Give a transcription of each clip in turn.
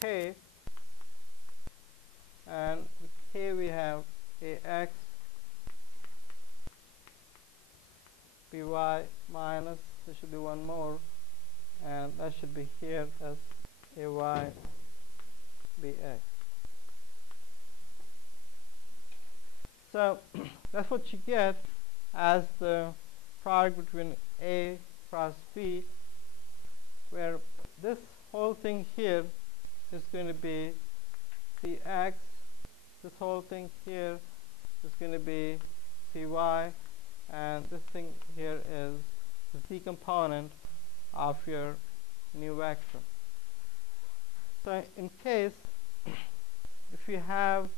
k, and with k we have ax by minus, there should be one more, and that should be here as ay bx. So that's what you get as the product between A cross B, where this whole thing here is going to be Cx, this whole thing here is going to be Cy, and this thing here is the Z component of your new vector. So in case if you have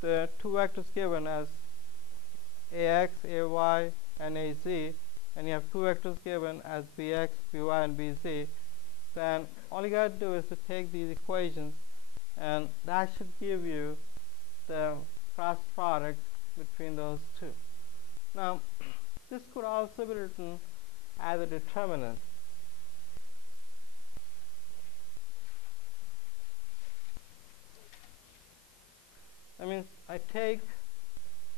the two vectors given as ax, ay, and az, and you have two vectors given as bx, by, and bz, then all you got to do is to take these equations, and that should give you the cross product between those two. Now, this could also be written as a determinant. That means I take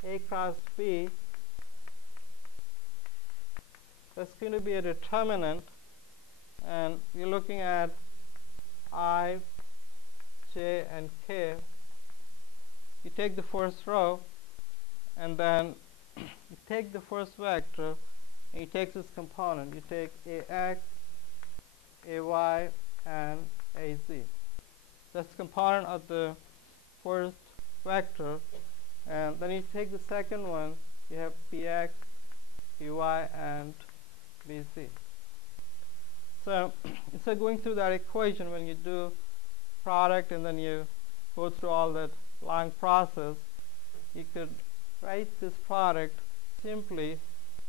A cross B, that's going to be a determinant, and we're looking at I, j, and k. You take the first row, and then you take the first vector, and you take this component. You take ax, ay, and az. That's the component of the first vector, and then you take the second one. You have bx, by, and bz. So instead of going through that equation when you do product and then you go through all that long process, you could write this product simply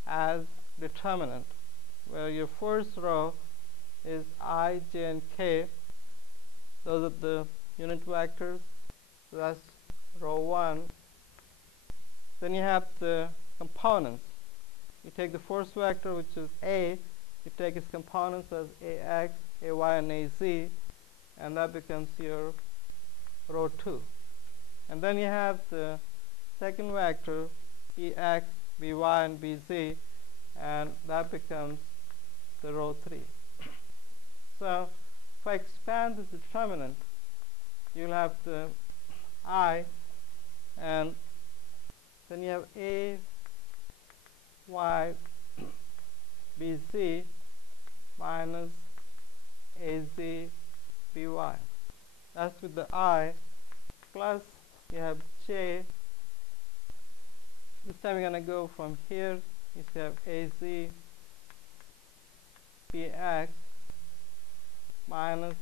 as determinant, where your first row is I, j, and k. Those are the unit vectors. So that's row 1. Then you have the components. You take the first vector, which is A, you take its components as ax, ay, and az, and that becomes your row 2. And then you have the second vector, bx, by, and bz, and that becomes the row 3. So if I expand this determinant, you'll have the I, and then you have a, y, bz minus az, by. That's with the I, plus you have j. This time we're going to go from here. You have az, bx minus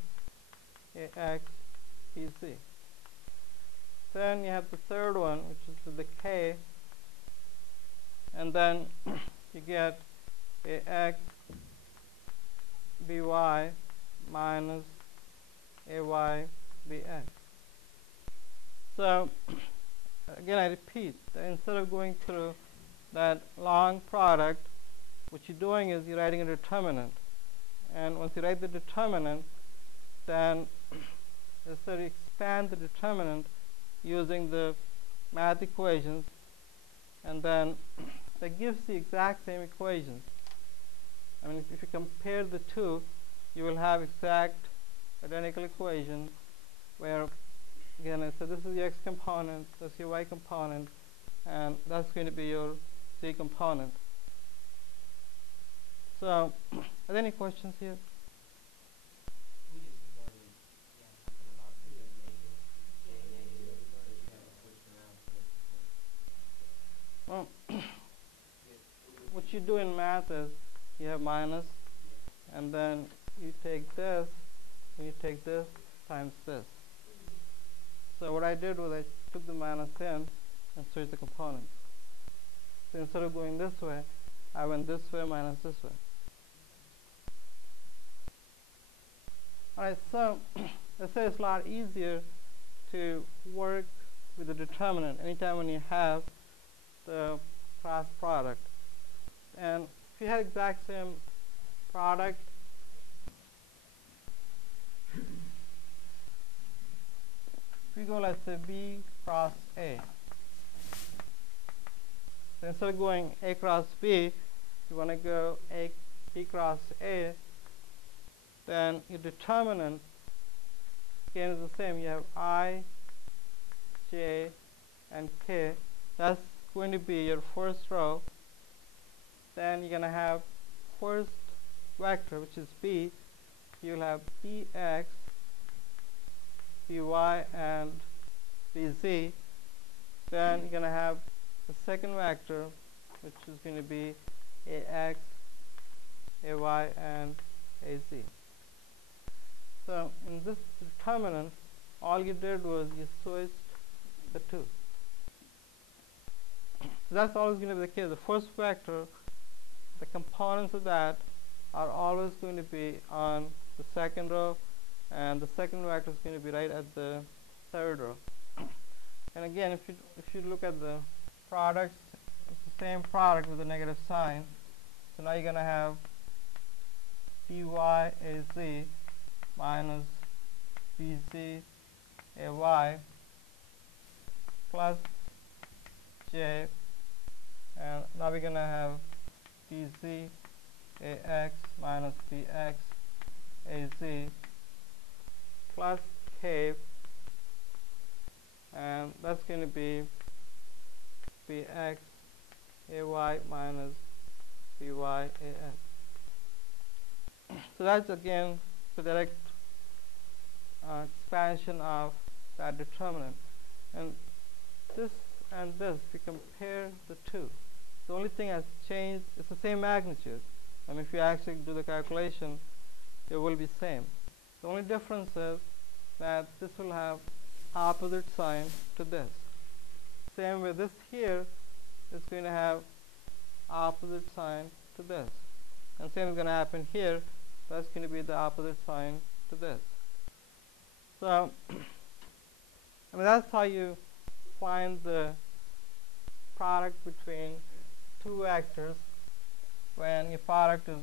ax, bz. Then you have the third one, which is with the k, and then you get ax, by minus ay, bx. So again, I repeat that instead of going through that long product, what you're doing is you're writing a determinant. And once you write the determinant, then instead you expand the determinant using the math equations, and then that gives the exact same equations. I mean, if you compare the two, you will have exact identical equation where, again, so this is the x component, that's your y component, and that's going to be your z component. So, are there any questions here? Well, what you do in math is you have minus, and then you take this, and you take this times this. So what I did was I took the minus in and switched the components. So instead of going this way, I went this way minus this way. Alright, so let's say it's a lot easier to work with the determinant anytime when you have the cross product. And if you had exact same product, we go, let's say, B cross A. So instead of going A cross B, you want to go B cross A, then your determinant again is the same. You have I, J, and K. That's going to be your first row. Then you're going to have first vector, which is B. You'll have Bx, By, and Bz. Then you're going to have the second vector, which is going to be Ax, Ay, and Az. So in this determinant, all you did was you switched the two. So that's always going to be the case. The first vector, the components of that are always going to be on the second row, and the second vector is going to be right at the third row. And again, if you look at the products, it's the same product with a negative sign. So now you're going to have By Az minus Bz Ay plus J, and now we're going to have Bz Ax minus Bx Az plus K, and that's going to be Bx Ay minus By Ax. So that's again the direct expansion of that determinant. And this and this, if you compare the two, the only thing has changed is the same magnitude. And if you actually do the calculation, it will be same. The only difference is that this will have opposite sign to this. Same way, this here is going to have opposite sign to this. And same is going to happen here. That's going to be the opposite sign to this. So, I mean, that's how you find the product between two vectors when your product is